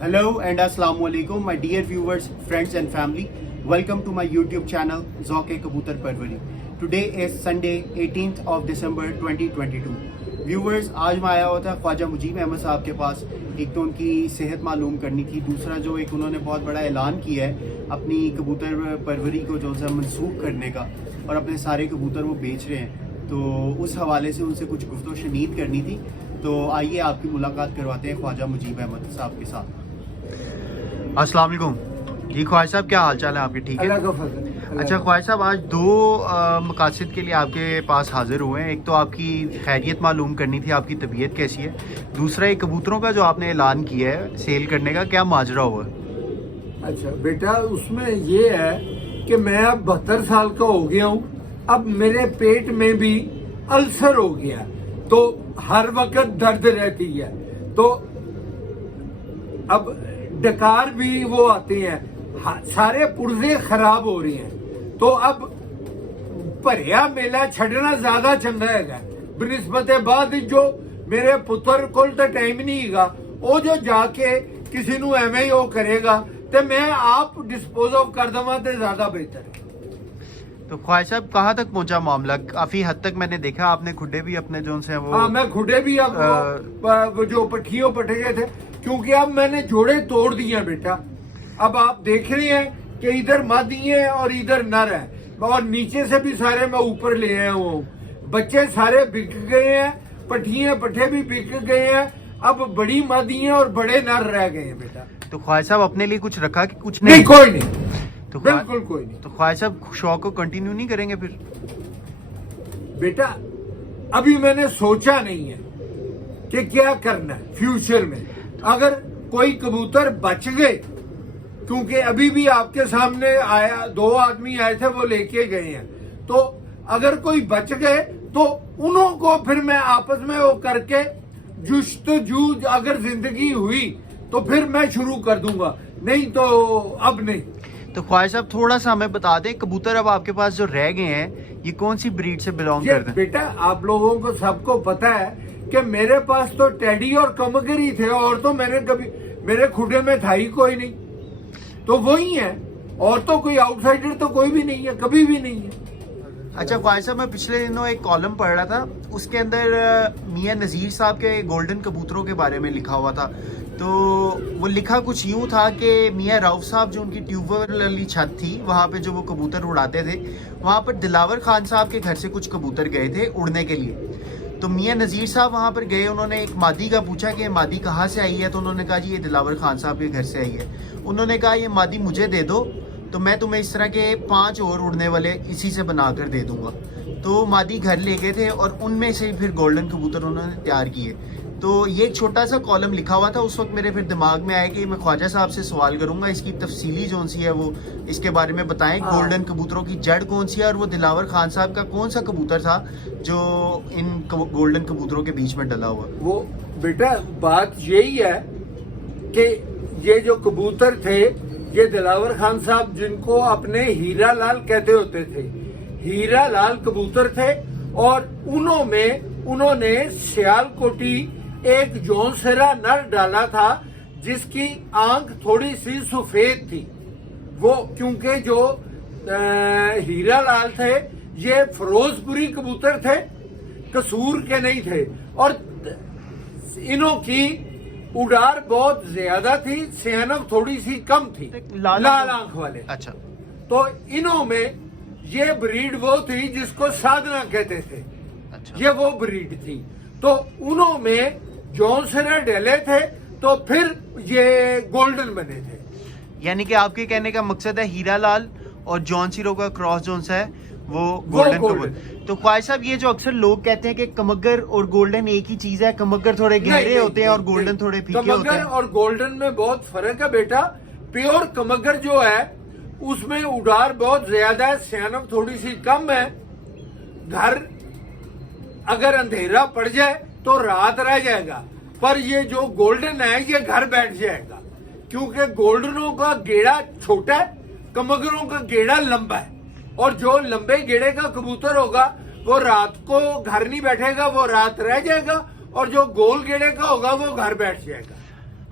Hello and Assalamu alaikum, my dear viewers, friends and family. Welcome to my YouTube channel, Zauke Kabutar Parwari. Today is Sunday, 18th of December 2022. Viewers, आज मैं आया हुआ था ख्वाजा मुजीब अहमद साहब के पास। एक तो उनकी सेहत मालूम करनी थी, दूसरा जो एक उन्होंने बहुत बड़ा ऐलान किया है अपनी कबूतर परवरी को जो है मनसूख करने का, और अपने सारे कबूतर वो बेच रहे हैं, तो उस हवाले से उनसे कुछ गुफ्तगू शनीद करनी थी। तो आइए आपकी मुलाकात करवाते हैं ख्वाजा मुजीब अहमद साहब के साथ। अस्सलाम वालेकुम जी ख्वाजा साहब, क्या हाल चाल है आपके? ठीक है। अच्छा ख्वाजा साहब, आज दो मकासद के लिए आपके पास हाजिर हुए हैं। एक तो आपकी खैरियत मालूम करनी थी, आपकी तबीयत कैसी है। दूसरा एक कबूतरों का जो आपने ऐलान किया है सेल करने का, क्या माजरा हुआ? अच्छा बेटा, उसमें ये है कि मैं अब 72 साल का हो गया हूँ। अब मेरे पेट में भी अल्सर हो गया, तो हर वक्त दर्द रहती है। तो अब डकार भी वो आते हैं, सारे पुर्जे खराब हो रहे हैं। तो अब भरिया मेला छड़ना ज्यादा चंगा है बनिस्बत बाद जो मेरे पुत्र को टाइम नहीं है वो जो जाके किसी नू एवं ही वो करेगा, तो मैं आप डिस्पोज ऑफ कर दवा तो ज्यादा बेहतर है। तो ख्वाजा साहब, कहाँ तक पहुंचा मामला? काफी हद तक मैंने देखा आपने खुडे भी अपने जो से वो। हाँ, मैं खुडे भी अब जो पठियों पटे गए थे, क्योंकि अब मैंने जोड़े तोड़ दिए बेटा। अब आप देख रहे हैं कि इधर मादी है और इधर नर है, और नीचे से भी सारे मैं ऊपर ले आया हूँ। बच्चे सारे बिक गए हैं, पठिए पठे भी बिक गए हैं। अब बड़ी मादी है और बड़े नर रह गए हैं बेटा। तो ख्वाजा साहब, अपने लिए कुछ रखा कि कुछ नहीं? कोई नहीं, तो बिल्कुल कोई नहीं। तो ख्वाजा साहब, शौक को कंटिन्यू नहीं करेंगे फिर? बेटा अभी मैंने सोचा नहीं है कि क्या करना है फ्यूचर में। अगर कोई कबूतर बच गए, क्योंकि अभी भी आपके सामने आया, 2 आदमी आए थे वो लेके गए हैं, तो अगर कोई बच गए तो उन्हों को फिर मैं आपस में वो करके जुस्तजू, अगर जिंदगी हुई तो फिर मैं शुरू कर दूंगा, नहीं तो अब नहीं। तो ख्वाजा साहब, थोड़ा सा हमें बता दें, कबूतर अब आपके पास जो रह गए हैं ये कौन सी ब्रीड से बिलोंग करते हैं? बेटा आप लोगों को सबको पता है कि मेरे पास तो टेडी और कमगर ही थे, और तो मैंने कभी मेरे खुडे में था ही कोई नहीं, तो वही है। और तो कोई आउटसाइडर तो कोई भी नहीं है, कभी भी नहीं है। अच्छा ख्वाजा साहब, मैं पिछले दिनों एक कॉलम पढ़ रहा था, उसके अंदर मियां नज़ीर साहब के गोल्डन कबूतरों के बारे में लिखा हुआ था। तो वो लिखा कुछ यूँ था कि मियां राउफ साहब जो उनकी ट्यूबवेल वाली छत थी, वहाँ पे जो वो कबूतर उड़ाते थे, वहाँ पर दिलावर खान साहब के घर से कुछ कबूतर गए थे उड़ने के लिए। तो मियां नज़ीर साहब वहाँ पर गए, उन्होंने एक मादी का पूछा कि मादी कहाँ से आई है, तो उन्होंने कहा जी ये दिलावर खान साहब के घर से आई है। उन्होंने कहा ये मादी मुझे दे दो, तो मैं तुम्हें इस तरह के 5 और उड़ने वाले इसी से बना कर दे दूंगा। तो मादी घर ले गए थे और उनमें से फिर गोल्डन कबूतर उन्होंने तैयार किए। तो ये एक छोटा सा कॉलम लिखा हुआ था, उस वक्त मेरे फिर दिमाग में आया कि मैं ख्वाजा साहब से सवाल करूंगा, इसकी तफसीली जो सी है वो इसके बारे में बताएं। गोल्डन कबूतरों की जड़ कौन सी है, और वो दिलावर खान साहब का कौन सा कबूतर था जो इन गोल्डन कबूतरों के बीच में डला हुआ? वो बेटा बात यही है कि ये जो कबूतर थे, ये दिलावर खान साहब जिनको अपने हीरा लाल कहते होते थे, हीरा लाल कबूतर थे। और उन्होंने सियालकोटी एक जौनसरा नर डाला था जिसकी आंख थोड़ी सी सफेद थी। वो क्योंकि जो हीरा लाल थे ये फिरोजपुरी कबूतर थे, कसूर के नहीं थे, और इन्हों की उड़ार बहुत ज्यादा थी, सियानक थोड़ी सी कम थी, लाल आंख वाले। अच्छा। तो इन्हों में ये ब्रीड वो थी जिसको साधना कहते थे। अच्छा। ये वो ब्रीड थी। तो उन्हों में जौनसरा डले थे, तो फिर ये गोल्डन बने थे। यानी कि आपके कहने का मकसद है हीरा लाल और जॉन सीरो का क्रॉस जोन सा है वो गोल्डन कबूतर। तो ख्वाजा साहब, ये जो अक्सर लोग कहते हैं कि कमगर और गोल्डन एक ही चीज है, कमगर थोड़े गहरे होते हैं और गोल्डन थोड़े फीके होते हैं। कमगर और गोल्डन में बहुत फर्क है बेटा। प्योर कमगर जो है उसमें उड़ार बहुत ज्यादा है, सियानक थोड़ी सी कम है। घर अगर अंधेरा पड़ जाए तो रात रह जाएगा, पर ये जो गोल्डन है ये घर बैठ जाएगा, क्योंकि गोल्डनों का गेड़ा छोटा है, कमगरों का गेड़ा लंबा है। और जो लंबे गेड़े का कबूतर होगा वो रात को घर नहीं बैठेगा, वो रात रह जाएगा, और जो गोल गेड़े का होगा वो घर बैठ जाएगा।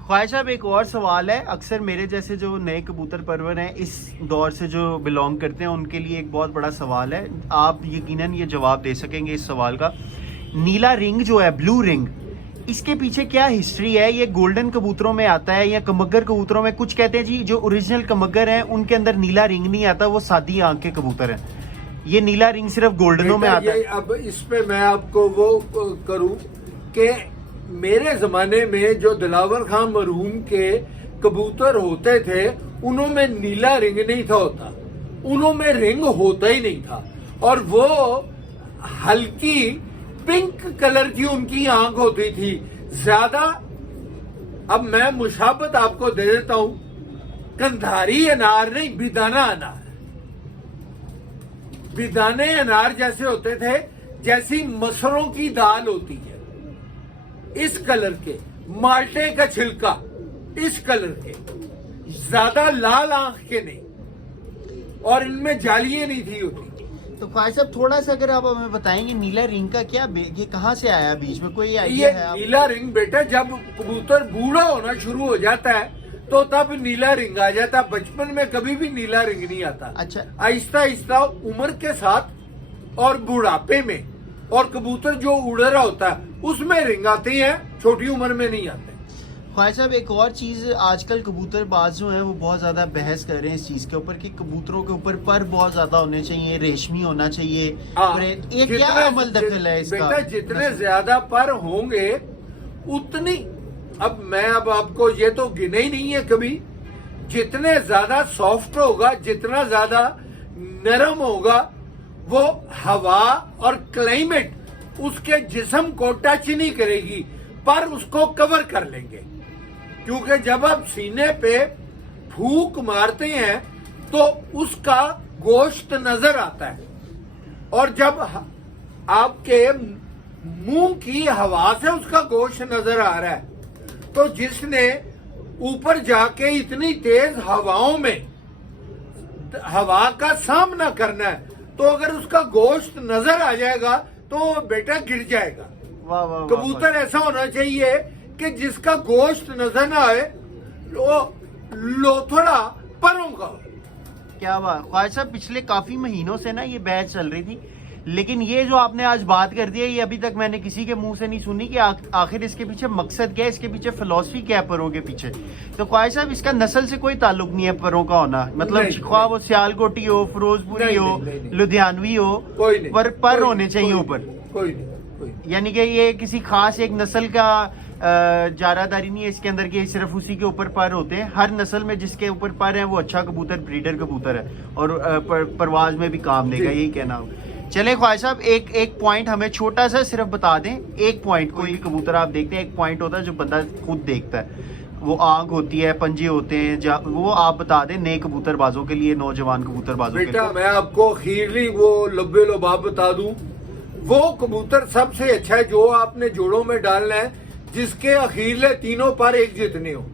ख्वाहिश साहब एक और सवाल है, अक्सर मेरे जैसे जो नए कबूतर परवर हैं इस दौर से जो बिलोंग करते हैं उनके लिए एक बहुत बड़ा सवाल है, आप यकीनन ये जवाब दे सकेंगे इस सवाल का। नीला रिंग जो है, ब्लू रिंग, इसके पीछे क्या हिस्ट्री है? ये गोल्डन कबूतरों में आता है या कमगर कबूतरों में? कुछ कहते हैं जी जो ओरिजिनल कमगर हैं उनके अंदर नीला रिंग नहीं आता, वो सादी आंख के कबूतर हैं, ये नीला रिंग सिर्फ गोल्डनों में आता है। अब इस पे मैं आपको वो करूं कि मेरे जमाने में जो दिलावर खान मरहूम के कबूतर होते थे उनमें नीला रिंग नहीं था होता, उनमें रिंग होता ही नहीं था, और वो हल्की पिंक कलर की उनकी आंख होती थी ज्यादा। अब मैं मुशाबत आपको दे देता हूं, कंधारी अनार नहीं, बिदाना अनार, बिदाने अनार जैसे होते थे, जैसी मसरों की दाल होती है, इस कलर के, माल्टे का छिलका इस कलर के, ज्यादा लाल आंख के नहीं, और इनमें जालियां नहीं थी होती। तो ख्वाहिश साहब थोड़ा सा अगर आप हमें बताएंगे नीला रिंग का क्या, ये कहाँ से आया बीच में, कोई आइडिया है? नीला रिंग बेटा जब कबूतर बूढ़ा होना शुरू हो जाता है तो तब नीला रिंग आ जाता है, बचपन में कभी भी नीला रिंग नहीं आता। अच्छा, आहिस्ता आहिस्ता उम्र के साथ और बुढ़ापे में, और कबूतर जो उड़ रहा होता है उसमें रिंग आती है, छोटी उम्र में नहीं आते। ख्वाहिश साहब एक और चीज, आजकल कबूतरबाज जो हैं वो बहुत ज्यादा बहस कर रहे हैं इस चीज के ऊपर कि कबूतरों के ऊपर पर बहुत ज्यादा होने चाहिए, रेशमी होना चाहिए, और ये क्या अमल दखल है इसका? बेटा जितने ज्यादा पर होंगे उतनी, अब मैं अब आपको ये तो गिने ही नहीं है कभी, जितने ज्यादा सॉफ्ट होगा, जितना ज्यादा नरम होगा, वो हवा और क्लाइमेट उसके जिस्म को टच नहीं करेगी, पर उसको कवर कर लेंगे। क्योंकि जब आप सीने पे फूंक मारते हैं तो उसका गोश्त नजर आता है, और जब आपके मुंह की हवा से उसका गोश्त नजर आ रहा है, तो जिसने ऊपर जाके इतनी तेज हवाओं में हवा का सामना करना है, तो अगर उसका गोश्त नजर आ जाएगा तो वो बेटा गिर जाएगा। वाह वाह, कबूतर ऐसा होना चाहिए कि जिसका गोश्त नजर ना आए, वो लोथड़ा परों का। क्या बात ख्वाहिश साहब, पिछले काफी महीनों से ना ये बहस चल रही थी, लेकिन ये जो आपने आज बात कर दी है ये अभी तक मैंने किसी के मुंह से नहीं सुनी कि आखिर इसके पीछे मकसद क्या है, इसके पीछे फिलॉसफी क्या है परों के पीछे। तो ख्वाहिश साहब इसका नस्ल से कोई ताल्लुक नहीं है परों का होना, मतलब ख्वाह वो सियालकोटी हो, फिरोजपुरी हो, लुधियानवी हो, पर होने चाहिए ऊपर, कोई नहीं। यानी कि ये किसी खास एक नस्ल का जारादारी नहीं है इसके अंदर कि सिर्फ उसी के ऊपर पर होते हैं। हर नस्ल में जिसके ऊपर पर है वो अच्छा कबूतर, ब्रीडर कबूतर है, और परवाज में भी काम देगा, यही कहना हो। चले ख्वाहिश साहब एक पॉइंट हमें छोटा सा सिर्फ बता दें, एक पॉइंट, कोई कबूतर आप देखते हैं, एक पॉइंट होता है जो बंदा खुद देखता है, वो आंख होती है, पंजे होते हैं, वो आप बता दें नए कबूतरबाजों के लिए, नौजवान कबूतरबाजों के लिए। बेटा मैं आपको अखीरली वो लब्बे लबाब बता दूं, वो कबूतर सबसे अच्छा है जो आपने जोड़ों में डालना है, जिसके अखीरले तीनों पर एक जितने हो।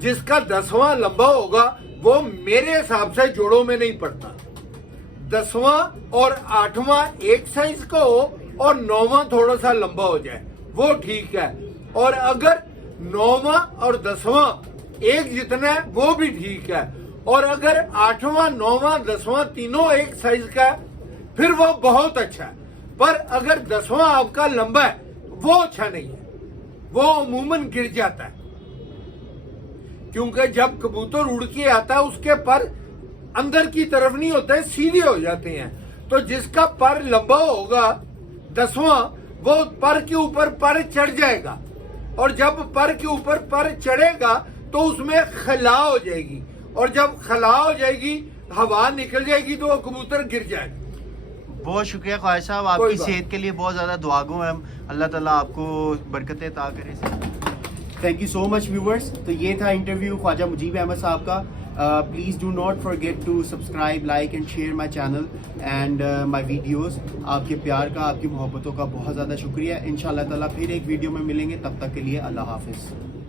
जिसका 10वां लंबा होगा वो मेरे हिसाब से जोड़ों में नहीं पड़ता। 10वां और 8वां एक साइज का हो और 9वां थोड़ा सा लंबा हो जाए, वो ठीक है। और अगर 9वां और 10वां एक जितना है वो भी ठीक है। और अगर 8वां 9वां 10वां तीनों एक साइज का है फिर वो बहुत अच्छा है। पर अगर 10वां आपका लंबा है वो अच्छा नहीं है, वो अमूमन गिर जाता है, क्योंकि जब कबूतर उड़ के आता है उसके पर अंदर की तरफ नहीं होते, सीधे हो जाते हैं। तो जिसका पर लंबा होगा 10वां, वो पर के ऊपर पर चढ़ जाएगा, और जब पर के ऊपर पर चढ़ेगा तो उसमें खला हो जाएगी, और जब खला हो जाएगी हवा निकल जाएगी तो वो कबूतर गिर जाएगा। बहुत शुक्रिया ख्वाहिश साहब, आपकी सेहत के लिए बहुत ज़्यादा दुआगो हैं हम, अल्लाह ताला आपको बरकतें अता करे। Thank you so much viewers. तो ये था इंटरव्यू ख्वाजा मुजीब अहमद साहब का। Please do not forget to subscribe, like and share my channel and my videos. आपके प्यार का, आपकी मोहब्बतों का बहुत ज़्यादा शुक्रिया। इंशाअल्लाह ताला फिर एक वीडियो में मिलेंगे, तब तक के लिए अल्लाह हाफिज़।